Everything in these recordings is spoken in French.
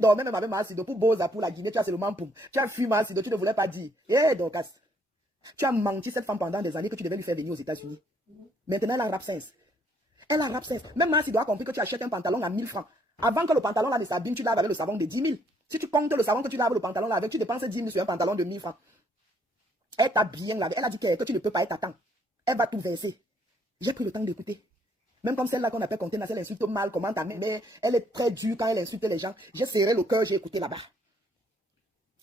dormais même avec Massido pour Boza, pour la Guinée, tu as seulement poum. Tu as fui Massido, tu ne voulais pas dire. Eh, Dorcas, tu as menti cette femme pendant des années que tu devais lui faire venir aux États-Unis. Maintenant, elle a absence. Elle a absence. Même Massido a compris que tu achètes un pantalon à 1000 francs. Avant que le pantalon là ne s'abîme, tu laves avec le savon de 10 000. Si tu comptes le savon que tu laves le pantalon là avec, tu dépenses 10 000 sur un pantalon de 1000 francs. Elle t'a bien lavé. Elle a dit que tu ne peux pas être à temps. Elle va tout verser. J'ai pris le temps d'écouter. Même comme celle-là qu'on appelle Contenance, elle insulte mal, comment ta mère, elle est très dure quand elle insulte les gens. J'ai serré le cœur, j'ai écouté là-bas.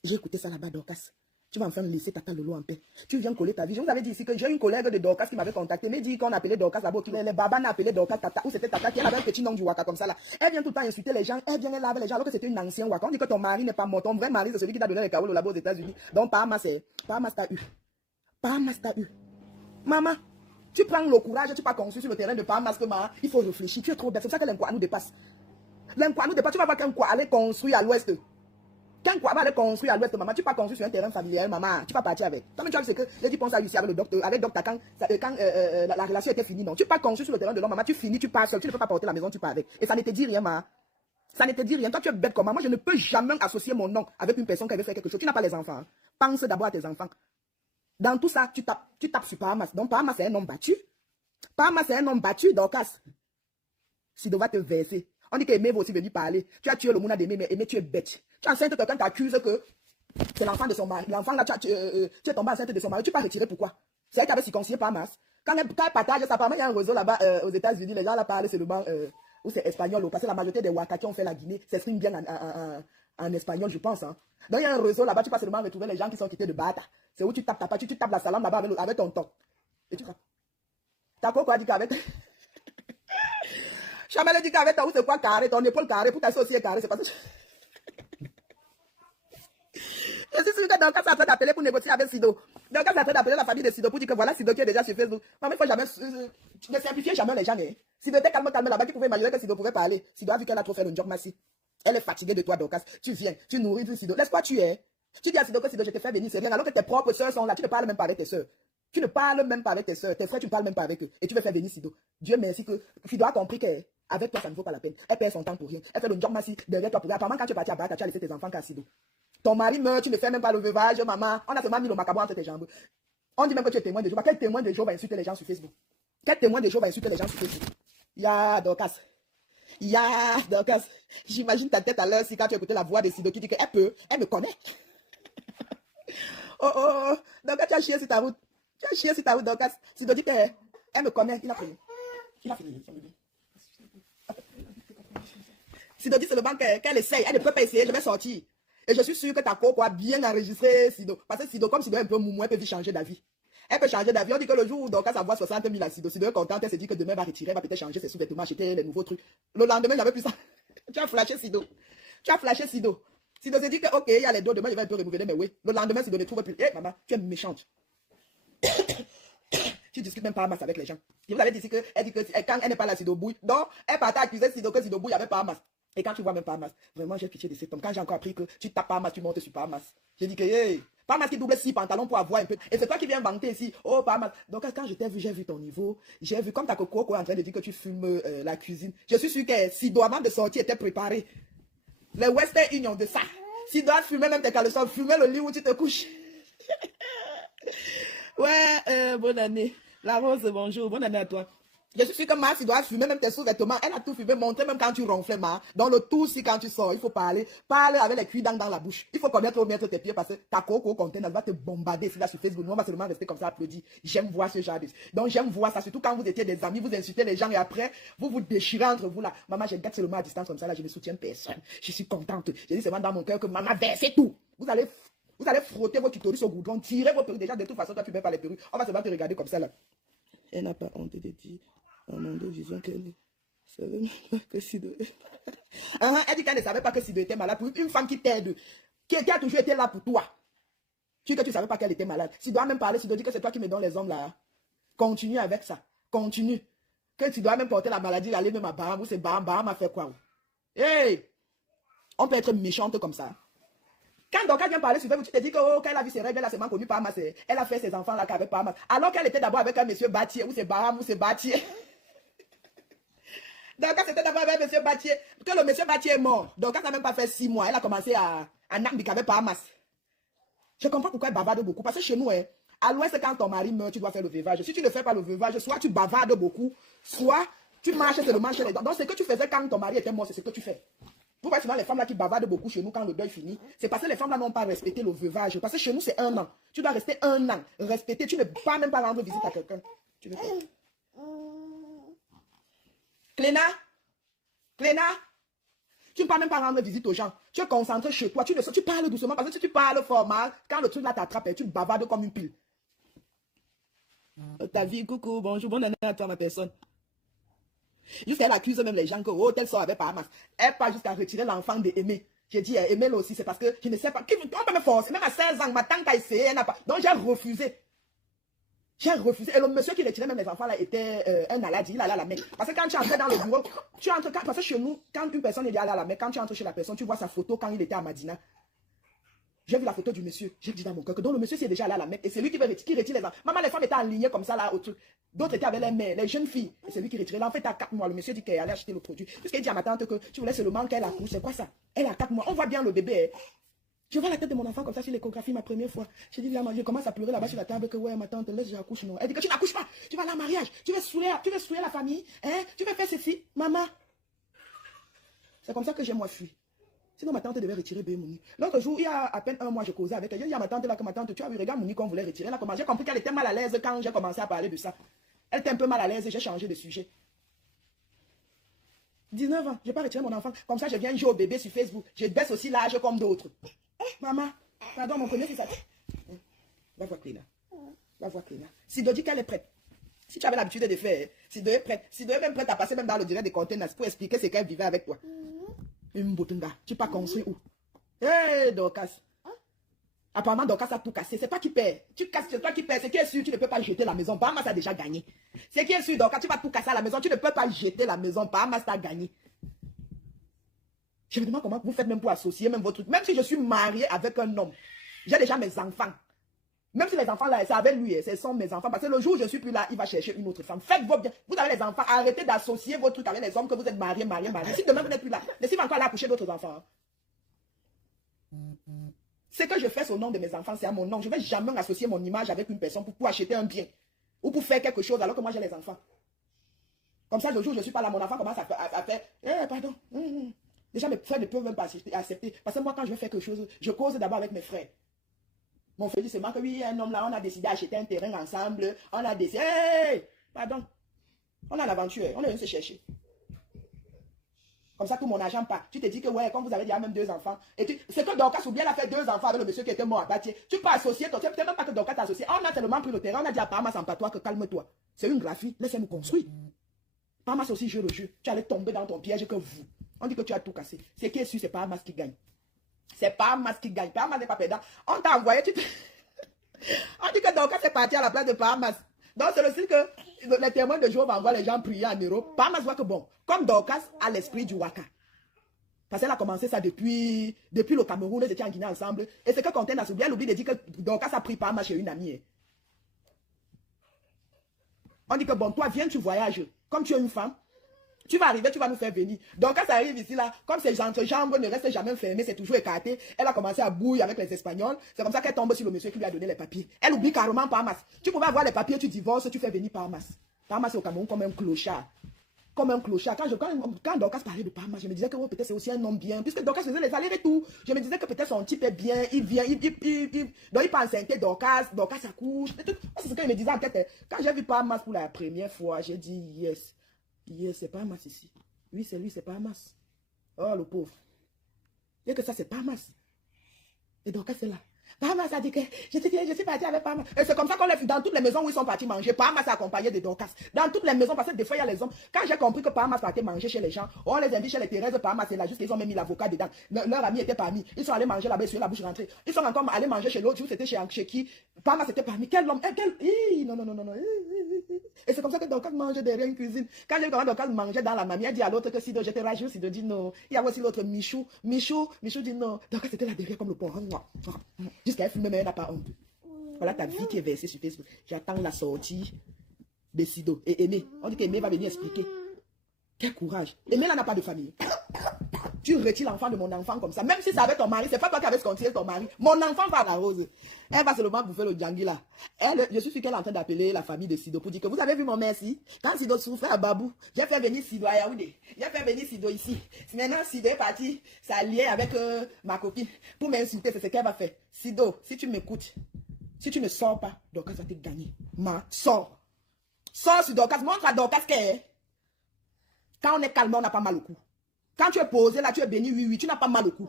J'ai écouté ça là-bas, Dorcas. Tu vas enfin laisser Tata Lolo en paix. Tu viens coller ta vie. Je vous avais dit ici que j'ai une collègue de Dorcas qui m'avait contacté, mais dit qu'on appelait Dorcas là-bas, les babas n'appelaient Dorcas Tata, ou c'était Tata qui avait un petit nom du Waka comme ça là. Elle vient tout le temps insulter les gens, elle vient laver les gens alors que c'était une ancienne Waka. On dit que ton mari n'est pas mort, ton vrai mari c'est celui qui t'a donné les carottes là-bas aux États-Unis. Donc Pahamas t'as eu. Pahamas t'as eu. Maman. Tu prends le courage, tu pas construire sur le terrain de Pahamas que il faut réfléchir. Tu es trop bête. C'est pour ça que l'Inkwa nous dépasse. L'Inkwa nous dépasse. Tu vas voir qu'un quoi aller construire à l'ouest. Quand quoi va aller construire à l'ouest, maman, tu pas construire sur un terrain familial, maman. Tu vas partir avec. Toi-même, tu as vu, c'est que les dit, pense à ici avec le docteur, avec docteur quand la relation était finie, non. Tu pas construire sur le terrain de l'homme, maman. Tu finis, tu pars seul. Tu ne peux pas porter la maison, tu pars avec. Et ça ne te dit rien, maman. Ça ne te dit rien. Toi, tu es bête comme moi. Je ne peux jamais associer mon nom avec une personne qui avait fait quelque chose. Tu n'as pas les enfants. Hein. Pense d'abord à tes enfants. Dans tout ça, tu tapes sur Pahamas. Donc, Pahamas, c'est un homme battu. Pahamas, c'est un homme battu, Dorcas. Sido va te verser. On dit que Aimé va aussi venir parler. Tu as tué le Mouna d'Aimé, mais Aimé, tu es bête. Tu es enceinte, quelqu'un t'accuse que c'est l'enfant de son mari. L'enfant là, tu es tombé enceinte de son mari. Tu peux retirer pourquoi? C'est elle qui avait circoncisé Pahamas. Quand elle partage ça, apparemment, il y a un réseau là-bas aux États-Unis. Les gens là parlent seulement où c'est espagnol. Parce que la majorité des Waka qui ont fait la Guinée s'expriment bien en espagnol, je pense. Hein. Donc, il y a un réseau là-bas. Tu peux seulement retrouver les gens qui sont quittés de Bata. C'est où tu tapes ta pâte, tu tapes la salade là-bas avec ton temps. Et tu frappes. T'as quoi dit qu'avec. Chamel dit qu'avec toi, où c'est quoi carré, ton épaule carré, pour t'asseoir aussi carré, c'est parce que. Je suis sûr que Dorcas est en train d'appeler pour négocier avec Sido. Dorcas est en train d'appeler la famille de Sido pour dire que voilà Sido qui est déjà sur Facebook. Maman, il faut jamais. Ne simplifiez jamais les gens. Hein. Sido était calme là-bas, qui pouvait imaginer que Sido pouvait parler. Sido a vu qu'elle a trop fait le job, Massi. Elle est fatiguée de toi, Dorcas. Tu viens, tu nourris du Sido. Laisse-toi tuer. Tu dis à Sido que Sido, je te fais venir, c'est rien. Alors que tes propres soeurs sont là, tu ne parles même pas avec tes soeurs. Tu ne parles même pas avec tes soeurs. Tes frères, tu ne parles même pas avec eux. Et tu veux faire venir Sido. Dieu merci que Sido a compris qu'avec toi, ça ne vaut pas la peine. Elle perd son temps pour rien. Elle fait le job, Massi, derrière toi pour rien. Apparemment, quand tu es parti à Bata, tu as laissé tes enfants qu'à Sido. Ton mari meurt, tu ne fais même pas le veuvage, maman. On a seulement mis le macabre entre tes jambes. On dit même que tu es témoin de Jéhovah. Quel témoin de Jéhovah va insulter les gens sur Facebook? Quel témoin de Jéhovah va insulter les gens sur Facebook? Ya, Dorcas. Ya, Dorcas. J'imagine ta tête à l'heure si quand tu écoutais la voix de Sido qui dit elle me connaît. Oh. Dorcas, tu as chié sur ta route. Tu as chié sur ta route, Dorcas. Sido dit qu'elle me connaît. Il a fini. Sido dit seulement qu'elle essaye. Elle ne peut pas essayer. Je vais sortir. Et je suis sûr que ta coco a bien enregistré Sido. Parce que Sido, comme Sido est un peu moumou, elle peut vite changer d'avis. Elle peut changer d'avis. On dit que le jour où Dorcas envoie 60 000 à Sido, Sido est contente, elle se dit que demain elle va retirer, elle va peut-être changer ses sous-vêtements, acheter les nouveaux trucs. Le lendemain, il n'y avait plus ça. Tu as flashé Sido. Sido se dit que, ok, il y a les dos, demain, il va un peu renouveler, mais oui. Le lendemain, Sido ne trouve plus. Eh, maman, tu es méchante. Tu discutes même pas masse avec les gens. Je vous avais dit que, elle dit que quand elle n'est pas là, Sido bouille. Donc, elle partait accuser Sido que Sido bouille avec Pahamas. Et quand tu vois même Pahamas, vraiment, j'ai pitié de cet homme. Quand j'ai encore appris que tu tapes Pahamas, tu montes sur Pahamas. J'ai dit que, hey, Pahamas qui double 6 pantalons pour avoir un peu. Et c'est toi qui viens vanter ici. Oh, Pahamas. Donc, quand je t'ai vu, j'ai vu ton niveau. J'ai vu, comme ta coco est en train de dire que tu fumes la cuisine. Je suis sûr que Sido, avant de sortir, était préparé. Les Western Union de ça. Sido a fumé même tes caleçons, fumer le lit où tu te couches. Ouais, bonne année. La Rose, bonjour, bonne année à toi. Je suis sûr que Mars, il doit fumer même tes sous-vêtements. Elle a tout fumé, montrer même quand tu ronflais, Mars. Dans le tout, si quand tu sors, il faut parler. Parler avec les cuits dans la bouche. Il faut connaître où mettre tes pieds parce que ta coco content, elle va te bombarder là sur Facebook. Nous, on va seulement rester comme ça, applaudir. J'aime voir ce genre de... Donc, j'aime voir ça, surtout quand vous étiez des amis, vous insultez les gens et après, vous déchirez entre vous là. Maman, je garde seulement à distance comme ça, là, je ne soutiens personne. Je suis contente. Je dis seulement dans mon cœur que maman versez tout. Vous allez frotter vos tutoriels au goudron, tirer vos perruques. Déjà, de toute façon, toi, tu ne mets pas les perruques. On va seulement te regarder comme ça là. Elle n'a pas honte de dire. Oh mon Dieu, disons qu'elle ne savait même pas que Sido était malade. Elle dit qu'elle ne savait pas que Sido était malade. Pour une femme qui t'aide, qui a toujours été là pour toi. Tu dis que tu ne savais pas qu'elle était malade. Sido dois même parler, Sido dit que c'est toi qui me donnes les hommes là. Continue avec ça. Continue. Que tu dois même porter la maladie, aller même à Baham, ou c'est Baham a fait quoi? Hey! On peut être méchante comme ça. Quand Dorcas vient parler sur Facebook, tu te dis que oh, qu'elle a vu ses règles, elle a seulement connu Pahamas. Elle a fait ses enfants là qu'avec Pahamas. Alors qu'elle était d'abord avec un monsieur Batier, ou c'est Baham, ou c'est Batier. Dorcas c'était d'abord avec M. Batier. Que le M. Batier est mort. Dorcas n'a même pas fait 6 mois. Elle a commencé à Nambik avec Bahamas. Je comprends pourquoi elle bavarde beaucoup. Parce que chez nous, à l'ouest, quand ton mari meurt, tu dois faire le veuvage. Si tu ne fais pas le veuvage, soit tu bavardes beaucoup, soit tu marches seulement chez les dents. Donc, ce que tu faisais quand ton mari était mort, c'est ce que tu fais. Vous voyez souvent les femmes là qui bavardent beaucoup chez nous quand le deuil finit. C'est parce que les femmes là n'ont pas respecté le veuvage. Parce que chez nous, c'est 1 an. Tu dois rester 1 an. Respecter. Tu ne peux pas même pas rendre visite à quelqu'un. Tu veux pas. Cléna, tu ne peux même pas rendre visite aux gens. Tu es concentré chez toi. Tu parles doucement parce que si tu parles fort mal, quand le truc là t'attrape, tu bavardes comme une pile. Ta vie, coucou, bonjour, bonne année à toi, ma personne. Jusqu'à elle accuse même les gens que oh, tel sort avec Bahamas. Elle part jusqu'à retirer l'enfant de Aimé. J'ai dit, Aimé aussi, c'est parce que je ne sais pas. On peut me forcer. Même à 16 ans, ma tante a essayé, elle n'a pas. Donc j'ai refusé. J'ai refusé. Et le monsieur qui retirait même les enfants là était un aladi, il allait à la Mecque. Parce que quand tu entres dans le bureau, tu entres, parce que chez nous, quand une personne est allée à la Mecque, quand tu entres chez la personne, tu vois sa photo quand il était à Madina. J'ai vu la photo du monsieur. J'ai dit dans mon cœur que donc le monsieur c'est déjà allé à la Mecque. Et c'est lui qui retire les enfants. Maman, les femmes étaient alignées comme ça là au truc. D'autres étaient avec les mères, les jeunes filles. Et c'est lui qui retirait. Là, en fait, à 4 mois, le monsieur dit qu'elle allait acheter le produit. Puisqu'il dit à ma tante que tu voulais seulement qu'elle accouche. C'est quoi ça? Elle a 4 mois. On voit bien le bébé. Je vois la tête de mon enfant comme ça sur l'échographie ma première fois. J'ai dit, je commence à pleurer là-bas sur la table que ouais, ma tante, laisse, j'accouche. Non. Elle dit que tu n'accouches pas. Tu vas aller en mariage. Tu veux saouler la famille. Hein? Tu veux faire ceci. Maman. C'est comme ça que j'ai moi fui. Sinon, ma tante devait retirer Bémouni. L'autre jour, il y a à peine 1 mois, je causais avec elle. Je dis à ma tante là que ma tante, tu as vu, regarde Mouni qu'on voulait retirer. Là, j'ai compris qu'elle était mal à l'aise quand j'ai commencé à parler de ça. Elle était un peu mal à l'aise et j'ai changé de sujet. 19 ans, je n'ai pas retiré mon enfant. Comme ça, je viens jouer au bébé sur Facebook. Je baisse aussi l'âge comme d'autres. Maman, pardon, mon premier, c'est ça. Va voir Cléna. Va voir Cléna. Sido dit qu'elle est prête. Si tu avais l'habitude de faire, Sido est prête. Sido est même prête à passer même dans le direct des conteneurs pour expliquer ce qu'elle vivait avec toi. Tu pas construit où? Hé, Dorcas. Apparemment, Dorcas a tout cassé. C'est toi qui perds. Tu casses, c'est toi qui perds. C'est qui est sûr, tu ne peux pas jeter la maison. Bahamas a déjà gagné. C'est qui est sûr, Dorcas, tu vas tout casser à la maison. Tu ne peux pas jeter la maison. Bahamas a gagné. Je me demande comment vous faites même pour associer même votre truc. Même si je suis mariée avec un homme, j'ai déjà mes enfants. Même si les enfants là, c'est avec lui, ce sont mes enfants. Parce que le jour où je suis plus là, il va chercher une autre femme. Faites vos bien. Vous avez les enfants, arrêtez d'associer vos trucs avec les hommes que vous êtes mariés. Si demain vous n'êtes plus là, laissez-moi encore aller accoucher d'autres enfants. Ce que je fais au nom de mes enfants, c'est à mon nom. Je ne vais jamais associer mon image avec une personne pour acheter un bien. Ou pour faire quelque chose alors que moi j'ai les enfants. Comme ça, le jour où je ne suis pas là, mon enfant commence à faire, pardon. Déjà, mes frères ne peuvent même pas accepter. Parce que moi, quand je vais faire quelque chose, je cause d'abord avec mes frères. Mon frère dit seulement que oui, un homme là, on a décidé d'acheter un terrain ensemble. On a décidé, pardon. On a l'aventure, on est venu se chercher. Comme ça, tout mon argent part. Tu te dis que ouais, comme vous avez déjà même 2 enfants. Et c'est que Dorcas ou bien elle a fait 2 enfants avec le monsieur qui était mort à Batier. Tu peux associer toi. Tu peut-être même pas que Dorcas t'a associé. On a tellement pris le terrain, on a dit à Parmas en patois que calme-toi. C'est une graphie, laissez-nous construire. Parmas aussi joue le jeu. Tu allais tomber dans ton piège que vous. On dit que tu as tout cassé. C'est qui est sûr, c'est Parmas qui gagne. C'est Parmas qui gagne. Parmas n'est pas perdant. On t'a envoyé, on dit que Dorcas est parti à la place de Parmas. Donc c'est le style que les témoins de Jéhovah envoient les gens prier en Europe. Parmas voit que bon, comme Dorcas a l'esprit du Waka. Parce qu'elle a commencé ça depuis le Cameroun, ils étaient en Guinée ensemble. Et c'est que quand elle a oublié, elle oublie de dire que Dorcas a pris Parmas chez une amie. On dit que bon, toi viens, tu voyages. Comme tu es une femme, tu vas arriver, tu vas nous faire venir. Donc quand ça arrive ici là, comme ses jambes ne restent jamais fermées, c'est toujours écarté, elle a commencé à bouiller avec les Espagnols. C'est comme ça qu'elle tombe sur le monsieur qui lui a donné les papiers. Elle oublie carrément Parmas. Tu pouvais avoir les papiers, tu divorces, tu fais venir Parmas. Parmas est au Cameroun comme un clochard. Comme un clochard. Quand Dorcas parlait de Parmas, je me disais que oh, peut-être c'est aussi un homme bien. Puisque Dorcas faisait les allers-retours. Je me disais que peut-être son type est bien, il vient, donc il peut enceinter Dorcas accouche. C'est ce que je me disais en tête. Quand j'ai vu Parmas pour la première fois, j'ai dit yes. Yes, c'est Parmas ici. Oui, c'est lui, c'est Parmas. Oh, le pauvre. Et que ça, c'est Parmas. Et Dorcas c'est là. Parmas a dit que je suis parti avec Parmas. Et c'est comme ça qu'on l'a fait dans toutes les maisons où ils sont partis manger. Parmas a accompagné de Dorcas. Dans toutes les maisons, parce que des fois, il y a les hommes. Quand j'ai compris que Parmas partait manger chez les gens, on les invite chez les Thérèse, Parmas, c'est là, juste qu'ils ont même mis l'avocat dedans. Leur ami était parmi. Ils sont allés manger là-bas, ils sont la bouche rentrée. Ils sont encore allés manger chez l'autre, c'était chez qui. Parmas était parmi. Quel homme, non. Et c'est comme ça que Dorcas mangeait derrière une cuisine. Quand j'ai vu comment Dorcas mangeait dans la mamie, elle dit à l'autre que Sido, j'étais rageux, Sido dit non. Il y avait aussi l'autre Michou dit non. Dorcas était là derrière comme le pont. Jusqu'à elle fume, mais elle n'a pas honte. Voilà ta vie qui est versée sur Facebook. J'attends la sortie de Sido et Aimé. On dit qu'Aimé va venir expliquer. Quel courage. Et Mela n'a pas de famille. Tu retires l'enfant de mon enfant comme ça. Même si c'est avec ton mari, c'est pas toi qui avais scontié ton mari. Mon enfant va à la rose. Elle va seulement bouffer le djangui là. Je suis sûr qu'elle est en train d'appeler la famille de Sido pour dire que vous avez vu mon merci. Quand Sido souffrait à Babou, j'ai fait venir Sido à Yaoundé. J'ai fait venir Sido ici. Maintenant, Sido est parti s'allier avec ma copine pour m'insulter. C'est ce qu'elle va faire. Sido, si tu m'écoutes, si tu ne sors pas, Dorcas va te gagner. Sors. Sors sur Dorcas. Montre à Dorcas qu'elle est. Quand on est calme, on n'a pas mal au cou. Quand tu es posé là, tu es béni, oui, tu n'as pas mal au cou.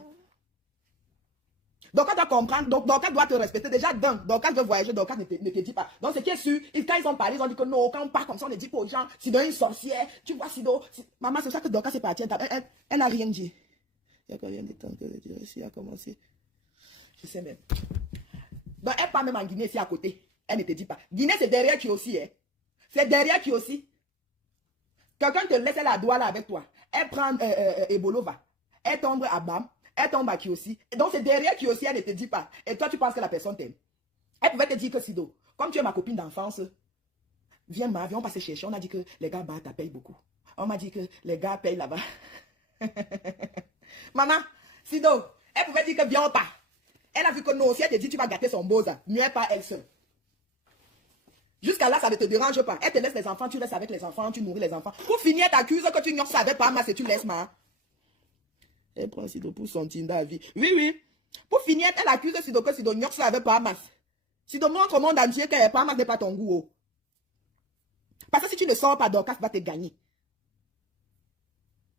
Donc, on doit comprendre, donc on doit te respecter. Déjà, donc quand je veux voyager, donc ne te dit pas. Donc, ce qui est sûr, quand ils ont parlé, ils ont dit que non, quand on part comme ça, on ne dit pas aux gens, Sido une sorcière, tu vois Sido. Maman, c'est ça que Dorcas est partie, elle n'a rien dit. Il y a combien de temps que le récit a commencé? Je sais même. Donc, elle part même en Guinée, ici à côté. Elle ne te dit pas. Guinée, c'est derrière qui aussi, hein. C'est derrière qui aussi. Quelqu'un te laisse la doigt là avec toi. Elle prend Ebolova. Elle tombe à Bam. Elle tombe à Kiosi. Donc c'est derrière Kiosi, elle ne te dit pas. Et toi, tu penses que la personne t'aime. Elle pouvait te dire que Sido, comme tu es ma copine d'enfance, viens on passe chercher. On a dit que les gars bas payent beaucoup. On m'a dit que les gars payent là-bas. Maman, Sido, elle pouvait dire que viens on part. Elle a vu que non, si elle te dit tu vas gâter son boza, mieux pas elle seule. Jusqu'à là, ça ne te dérange pas. Elle te laisse les enfants, tu laisses avec les enfants, tu nourris les enfants. Pour finir, elle t'accuse que tu ignores ça avec Parmas et tu laisses ma. Elle prend Sido pour son Tinder à vie. Oui, oui. Pour finir, elle accuse Sido que Sido ignore ça avec Parmas. Sido montre au monde entier que Parmas n'est pas ton goût. Parce que si tu ne sors pas, Dorcas va te gagner.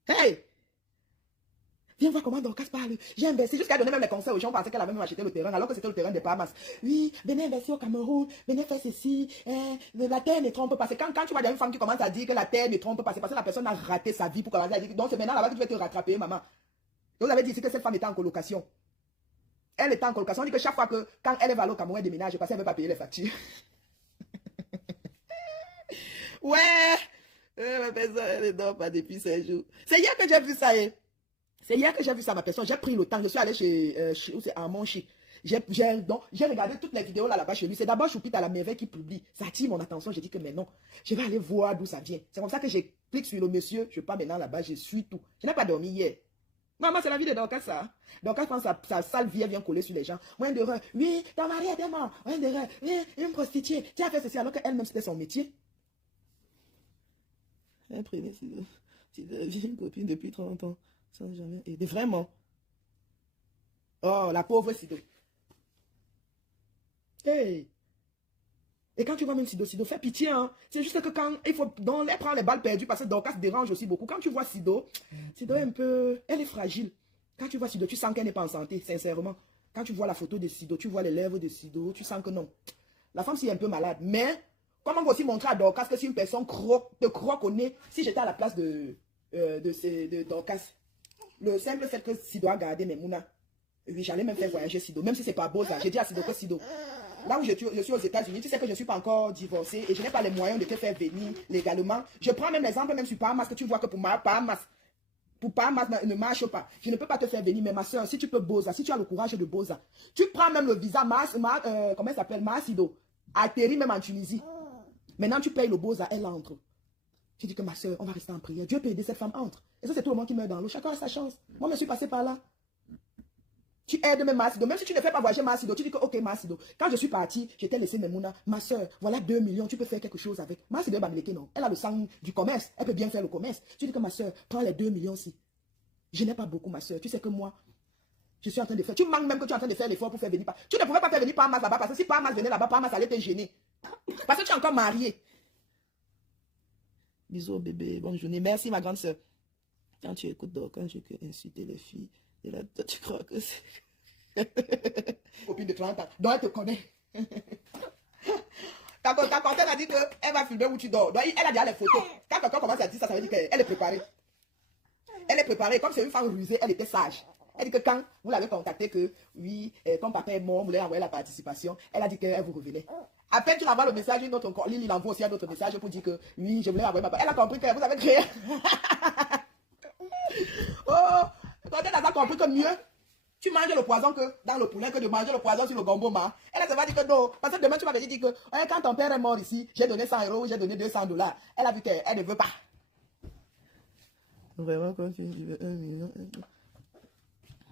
Hey! Viens voir comment Dorcas parle. J'ai investi jusqu'à donner même les conseils aux gens. On pensait qu'elle avait même acheté le terrain alors que c'était le terrain des Bahamas. Oui, venez investir au Cameroun, venez faire ceci. La terre ne trompe pas. C'est quand tu vois une femme qui commence à dire que la terre ne trompe pas, c'est parce que la personne a raté sa vie pour commencer à dire. Donc c'est maintenant là-bas que tu vas te rattraper, maman. Et vous avez dit ici que cette femme était en colocation. Elle était en colocation. On dit que chaque fois que quand elle va au Cameroun, elle déménage parce qu'elle ne veut pas payer les factures. Ouais. Ma personne, elle ne dort pas depuis 5 jours. C'est hier que j'ai vu ça. C'est hier que j'ai vu ça, ma personne. J'ai pris le temps. Je suis allé chez c'est Armand Chi. J'ai regardé toutes les vidéos là-bas chez lui. C'est d'abord Choupit à la merveille qui publie. Ça attire mon attention. J'ai dit que mais non, je vais aller voir d'où ça vient. C'est comme ça que j'ai cliqué sur le monsieur. Je pars maintenant là-bas. Je suis tout. Je n'ai pas dormi hier. Maman, c'est la vie de Dorcas, ça. Dorcas, quand sa sale vie vient coller sur les gens. Moins d'erreur. Oui, ton mari est mort. Moins d'erreur. Oui, une prostituée. Tu as fait ceci alors qu'elle-même c'était son métier. Elle prenait si devient une copine depuis 30 ans. Sans jamais aider. Vraiment. Oh, la pauvre Sido. Hey. Et quand tu vois même Sido, fais pitié, hein. C'est juste que quand il faut, donc, elle prend les balles perdues parce que Dorcas dérange aussi beaucoup. Quand tu vois Sido est un peu, elle est fragile. Quand tu vois Sido, tu sens qu'elle n'est pas en santé, sincèrement. Quand tu vois la photo de Sido, tu vois les lèvres de Sido, tu sens que non. La femme, c'est un peu malade. Mais, comment on va aussi montrer à Dorcas que si une personne te croque au nez, si j'étais à la place de Dorcas, le simple fait que Sido a gardé mes mounas, oui, j'allais même faire voyager Sido, même si c'est pas beau ça. J'ai dit à Sido que Sido, là où je suis aux États-Unis, tu sais que je ne suis pas encore divorcée et je n'ai pas les moyens de te faire venir légalement. Je prends même l'exemple, même sur Bahamas, que tu vois que pour Bahamas ne marche pas. Je ne peux pas te faire venir, mais ma soeur, si tu peux Boza, si tu as le courage de Boza, tu prends même le visa, comment elle s'appelle, Sido, atterri même en Tunisie. Maintenant, tu payes le Boza, elle entre. J'ai dit que ma soeur, on va rester en prière. Dieu peut aider cette femme entre. Et ça, c'est tout le monde qui meurt dans l'eau. Chacun a sa chance. Moi, je suis passé par là. Tu aides même Masido. Même si tu ne fais pas voyager Masido, tu dis que, ok, Masido, quand je suis parti, je t'ai laissé mes mounas. Ma soeur, voilà 2 millions, tu peux faire quelque chose avec. Masido est bamileke, non. Elle a le sang du commerce. Elle peut bien faire le commerce. Tu dis que ma soeur, prends les 2 millions aussi. Je n'ai pas beaucoup, ma soeur. Tu sais que moi, je suis en train de faire. Tu manques même que tu es en train de faire l'effort pour faire venir. Tu ne pouvais pas faire venir Parmas là-bas parce que si Parmas venait là-bas, Parmas allait te gêner. Parce que tu es encore marié. Bisous bébé, bonne journée. Merci ma grande soeur. Quand tu écoutes quand je peux insulter les filles, et là, toi, tu crois que c'est... Copine de 30 ans, donc elle te connaît. Ta contact a dit qu'elle va filmer où tu dors. Donc elle a déjà les photos. Quand quelqu'un commence à dire ça, ça veut dire qu'elle est préparée. Elle est préparée. Comme c'est une femme rusée, elle était sage. Elle dit que quand vous l'avez contacté, que oui, ton papa est mort, vous voulez envoyer la participation, elle a dit qu'elle vous revenait. À peine tu l'envoies le message, une autre, Lily l'envoie aussi un autre message pour dire que oui, je voulais envoyer ma part. Elle a compris que vous avez créé. Oh, quand elle a compris que mieux, tu manges le poison que dans le poulet que de manger le poison sur le gombo. Elle se va dire que non. Parce que demain, tu vas me dire que quand ton père est mort ici, j'ai donné 100 €, j'ai donné 200 $. Elle a vu qu'elle ne veut pas. Vraiment, quand tu veux 1 million.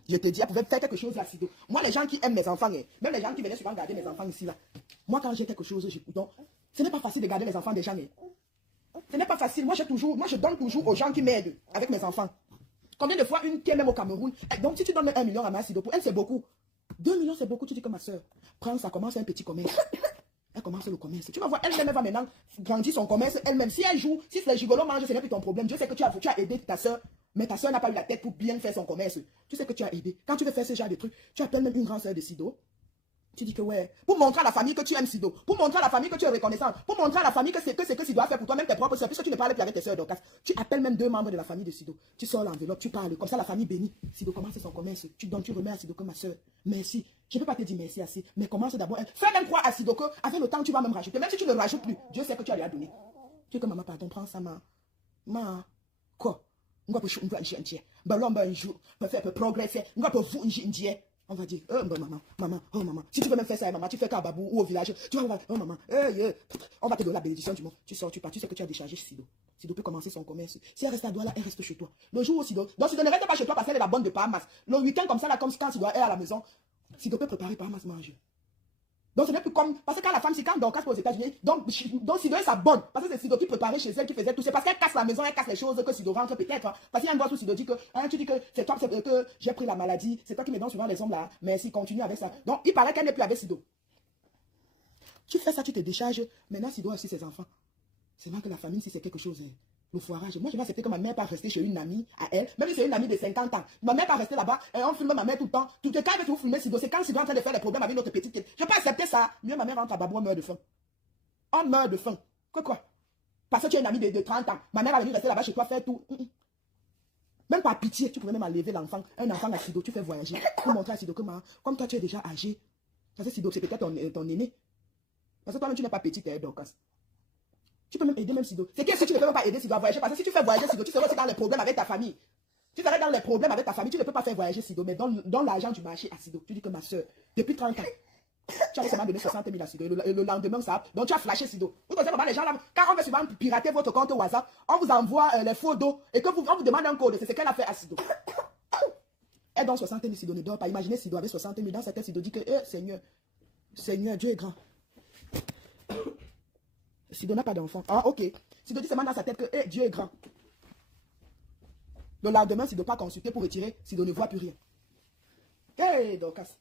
Je te dis, elle pouvait faire quelque chose là, Sido. Moi, les gens qui aiment mes enfants, même les gens qui venaient souvent garder mes enfants ici, là. Moi, quand j'ai quelque chose, donc, ce n'est pas facile de garder les enfants des gens. Ce n'est pas facile. Moi, je donne toujours aux gens qui m'aident avec mes enfants. Combien de fois une qui est même au Cameroun, donc si tu donnes 1 million à ma Sido, pour elle, c'est beaucoup. 2 millions, c'est beaucoup. Tu dis que ma soeur, prends, ça commence un petit commerce. Elle commence le commerce. Tu vas voir, elle-même va maintenant grandir son commerce elle-même. Si elle joue, si les gigolos mangent, ce n'est plus ton problème. Je sais que tu as aidé ta soeur, mais ta soeur n'a pas eu la tête pour bien faire son commerce. Tu sais que tu as aidé. Quand tu veux faire ce genre de trucs, tu appelles même une grande soeur de Sido. Tu dis que ouais, pour montrer à la famille que tu aimes Sido, pour montrer à la famille que tu es reconnaissant, pour montrer à la famille que c'est que Sido doit faire pour toi, même tes propres soeurs, puisque tu ne parles plus avec tes soeurs d'Orcas. Tu appelles même 2 membres de la famille de Sido. Tu sors l'enveloppe, tu parles, comme ça la famille bénit. Sido commence son commerce, tu donnes, tu remets à Sido que ma soeur. Merci. Je ne peux pas te dire merci assez, mais commence d'abord. Fais même croire à Sido que avec le temps tu vas même rajouter. Même si tu ne rajoutes plus, Dieu sait que tu as lui à donner. Tu dis que maman, pardon, prends ça, quoi? On va pour un jour, peut faire progresser, on va pour vous un on va dire, oh maman, si tu veux même faire ça, maman, tu fais qu'à Babou ou au village, tu vas voir, oh maman, on va te donner la bénédiction du monde. Tu sors, tu pars, tu sais que tu as déchargé Sido. Sido peut commencer son commerce. Si elle reste à Douala, elle reste chez toi. Le jour où Sido, donc Sido ne reste pas chez toi parce qu'elle est la bonne de Bahamas. Le week-end comme ça, là, comme quand Sido est à la maison, Sido peut préparer Bahamas manger. Donc ce n'est plus comme, parce que quand la femme, c'est quand Dorcas pour aux États-Unis, donc Sido est sa bonne, parce que c'est Sido qui préparait chez elle, qui faisait tout, c'est parce qu'elle casse la maison, elle casse les choses que Sido rentre peut-être, hein. Parce qu'il y a une voix où Sido dit que, hein, tu dis que c'est toi, que j'ai pris la maladie, c'est toi qui me donnes souvent les hommes là, mais si continue avec ça. Donc il paraît qu'elle n'est plus avec Sido. Tu fais ça, tu te décharges, maintenant Sido a aussi ses enfants. C'est vrai que la famille, si c'est quelque chose, le foirage. Moi, je vais accepter que ma mère pas rester chez une amie à elle, même si c'est une amie de 50 ans. Ma mère pas rester là-bas et on filme ma mère tout le temps. Tout le temps, vous filmer Sido, c'est quand Sido est en train de faire des problèmes avec notre petite. Je peux accepter ça. Mieux, ma mère rentre à Babou, on meurt de faim. On meurt de faim. Quoi? Parce que tu es une amie de 30 ans. Ma mère va venir rester là-bas chez toi faire tout. Même par pitié, tu pouvais même enlever l'enfant. Un enfant à Sido, tu fais voyager. Pour montrer à Sido que, comme toi, tu es déjà âgé. Parce que Sido, c'est peut-être ton aîné. Parce que toi-même, tu n'es pas petite, Dorcas. Tu peux même aider même Sido. C'est que si tu ne peux même pas aider Sido à voyager, parce que si tu fais voyager Sido, tu seras aussi dans les problèmes avec ta famille. Tu seras dans les problèmes avec ta famille, tu ne peux pas faire voyager Sido, mais donne l'argent du marché à Sido. Tu dis que ma soeur, depuis 30 ans, tu as seulement donné 60 000 à Sido. Et le lendemain, ça. Donc tu as flashé Sido. Vous connaissez pas les gens là, quand on veut souvent pirater votre compte WhatsApp, on vous envoie les photos et que on vous demande un code. C'est ce qu'elle a fait à Sido. Elle donne 60 000 Sido, ne dort pas. Imaginez Sido avec 60 000 dans sa tête. Sido dit que, Seigneur, Dieu est grand. Sido n'a pas d'enfant. Ah, ok. Sido dit seulement dans sa tête que Dieu est grand. Le lendemain, Sido pas consulté pour retirer. Sido ne voit plus rien. Hey, Dorcas.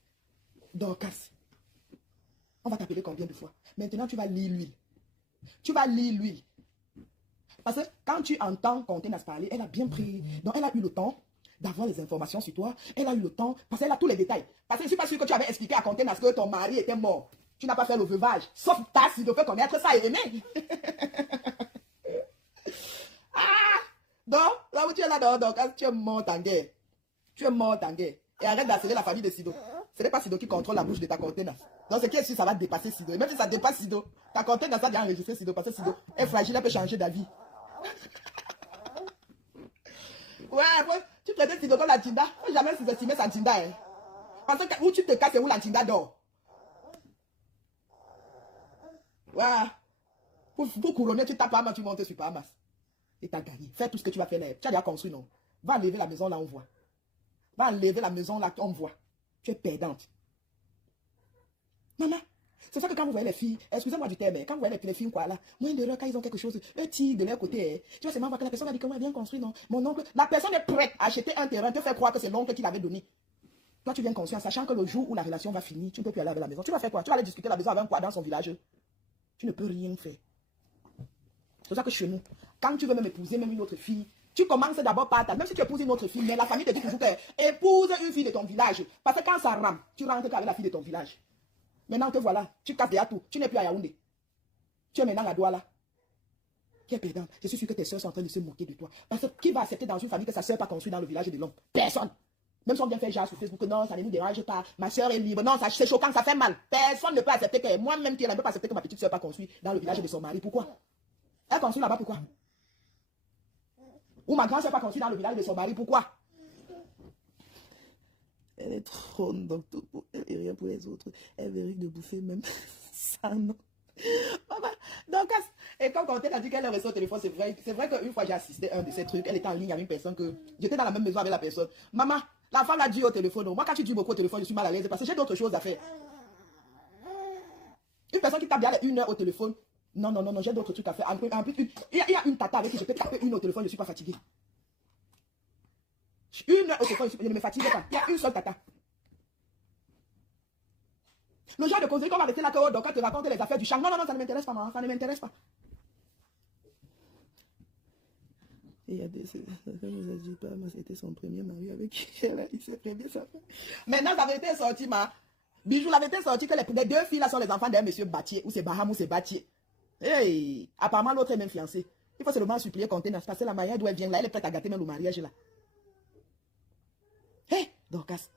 On va t'appeler combien de fois? Maintenant, tu vas lire l'huile. Parce que quand tu entends Contenas parler, elle a bien pris. Donc, elle a eu le temps d'avoir les informations sur toi. Elle a eu le temps, parce qu'elle a tous les détails. Parce que je ne suis pas sûr que tu avais expliqué à Contenas que ton mari était mort. Tu n'as pas fait le veuvage. Sauf ta Sido peut connaître ça et aimer. Donc, là où tu es là, donc, tu es mort en guerre. Et arrête d'asseoir la famille de Sido. Ce n'est pas Sido qui contrôle la bouche de ta Contenas. Donc, ce qui est sûr, ça va dépasser Sido. Et même si ça dépasse Sido, ta Contenas va déjà enregistrer Sido. Parce que Sido est fragile, elle peut changer d'avis. Ouais, tu traites Sido comme la Tinda. Il ne faut jamais sous-estimer sa Tinda. Hein. Parce que où tu te casses et où la Tinda dort. Ouais. Pour couronner, tu tapes Bahamas, tu montes sur Bahamas. Et tu as gagné. Fais tout ce que tu vas faire là. Tu as déjà construit, non? Va enlever la maison là, on voit. Va enlever la maison là, on voit. Tu es perdante. Maman, c'est ça que quand vous voyez les filles, excusez-moi du terme, quand vous voyez les filles, quoi là, moins d'erreur quand ils ont quelque chose, eux tirent de leur côté. Tu vois, c'est marrant que la personne a dit qu'on a bien construit, non? Mon oncle, la personne est prête à acheter un terrain, te faire croire que c'est l'oncle qui l'avait donné. Toi, tu viens construire en sachant que le jour où la relation va finir, tu ne peux plus aller avec la maison. Tu vas faire quoi? Tu vas aller discuter la maison avec un quoi dans son village? Tu ne peux rien faire. C'est pour ça que chez nous, quand tu veux même épouser même une autre fille, tu commences d'abord par ta... Même si tu épouses une autre fille, mais la famille te dit toujours que épouse une fille de ton village. Parce que quand ça rame, tu rentres qu'avec la fille de ton village. Maintenant te voilà, tu casses déjà tout. Tu n'es plus à Yaoundé. Tu es maintenant à Douala. Qui est perdant? Je suis sûr que tes soeurs sont en train de se moquer de toi. Parce que qui va accepter dans une famille que sa soeur pas construit dans le village de l'homme? Personne. Même si on vient faire genre sur Facebook, non, ça ne nous dérange pas. Ma soeur est libre. Non, c'est choquant, ça fait mal. Personne ne peut accepter que moi-même qui ne peux pas accepter que ma petite soeur pas construit dans le village de son mari. Pourquoi? Elle construit là-bas, pourquoi? Ou ma grand-soeur pas construit dans le village de son mari, pourquoi? Elle est trop donc tout pour elle et rien pour les autres. Elle mérite de bouffer même ça, non? Maman, donc, Et quand Quentin a dit qu'elle reçoit au téléphone, c'est vrai qu'une fois j'ai assisté à un de ces trucs, elle était en ligne avec une personne que j'étais dans la même maison avec la personne. Maman, la femme a dit au téléphone, moi quand tu dis beaucoup au téléphone, je suis mal à l'aise parce que j'ai d'autres choses à faire. Une personne qui tape bien 1 heure au téléphone, non, j'ai d'autres trucs à faire. En plus, il y a une tata avec qui je peux taper 1 heure au téléphone, je ne suis pas fatigué. 1 heure au téléphone, je ne me fatigue pas. Il y a une seule tata. Le genre de causerie qu'on va rester là, donc quand te raconte les affaires du champ. Non, ça ne m'intéresse pas, maman, ça ne m'intéresse pas. Et il y a des... Je ne vous ai dit pas, mais c'était son premier mari avec qui il s'est très bien ça. Maintenant, ça avait été sorti, ma... Bijou, la vérité sorti que les 2 filles là sont les enfants d'un monsieur Batier, ou c'est Baham ou c'est Batier. Hey, apparemment l'autre est même fiancée. Il faut seulement supplier Quentin à se passer la manière d'où elle vient là, elle est prête à gâter même le mariage là. Hé, hey, Dorcas.